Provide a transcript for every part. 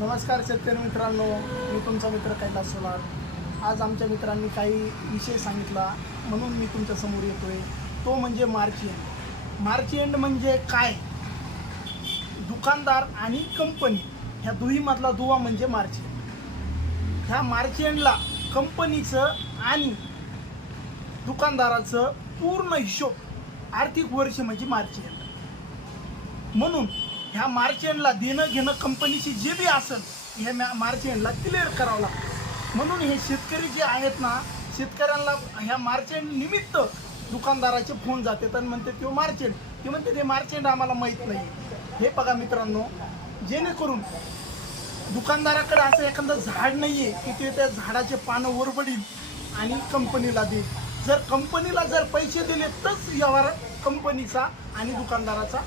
नमस्कार शेतकरी मित्रांनो, मी तुमचा मित्र कैलास सोलार। आज आमच्या मित्रांनी काही विषय सांगितला म्हणून मी तुमच्या समोर येतोय। तो म्हणजे मार्च एंड। मार्च एंड म्हणजे काय? दुकानदार आणि कंपनी ह्या दोहीमधला दुवा म्हणजे मार्च एंड। ह्या मार्च एंडला कंपनीचं आणि दुकानदाराचं पूर्ण हिशोब आर्थिक वर्ष म्हणजे मार्च एंड। म्हणून ह्या मार्च एंडला देणं घेणं कंपनीची जे बी असेल हे मार्च एंडला क्लिअर करावं लागतं। म्हणून हे शेतकरी जे आहेत ना, शेतकऱ्यांना ह्या मार्च एंड निमित्त दुकानदाराचे फोन जातात आणि म्हणते ते मार्च एंड, ते म्हणते ते मार्च एंड आम्हाला माहीत नाही। हे बघा मित्रांनो, जेणेकरून दुकानदाराकडे असं एखादं झाड नाही आहे की ते त्या झाडाचे पानं वरबडील आणि कंपनीला देईल। जर कंपनीला जर पैसे दिले तरच व्यवहार कंपनीचा आणि दुकानदाराचा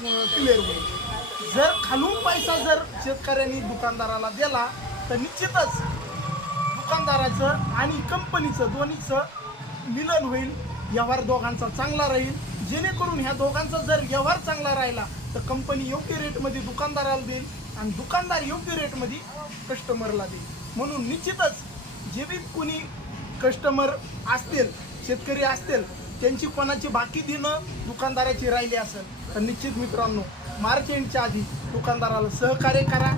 क्लिअर होईल। जर खालून पैसा जर शेतकऱ्यांनी दुकानदाराला दिला तर निश्चितच दुकानदाराचं आणि कंपनीचं दोन्हीचं मिलन होईल, व्यवहार दोघांचा चांगला राहील। जेणेकरून ह्या दोघांचा जर व्यवहार चांगला राहिला तर कंपनी योग्य रेटमध्ये दुकानदाराला देईल आणि दुकानदार योग्य रेटमध्ये कस्टमरला देईल। म्हणून निश्चितच जे बी कोणी कस्टमर असतील, शेतकरी असतील, त्यांची कोणाची बाकी देणं दुकानदाराची राहिली असेल तर निश्चित मित्रांनो मार्च एंडच्या आधी दुकानदाराला सहकार्य करा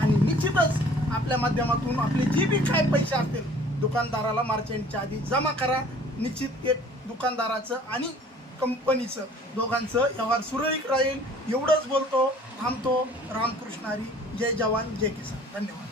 आणि निश्चितच आपल्या माध्यमातून आपले जे बी काय पैसे असतील दुकानदाराला मार्च एंडच्या आधी जमा करा। निश्चित एक दुकानदाराचं आणि कंपनीचं दोघांचं व्यवहार सुरळीत राहील। एवढंच बोलतो, थांबतो। रामकृष्ण हरी, जय जवान जय किसान। धन्यवाद।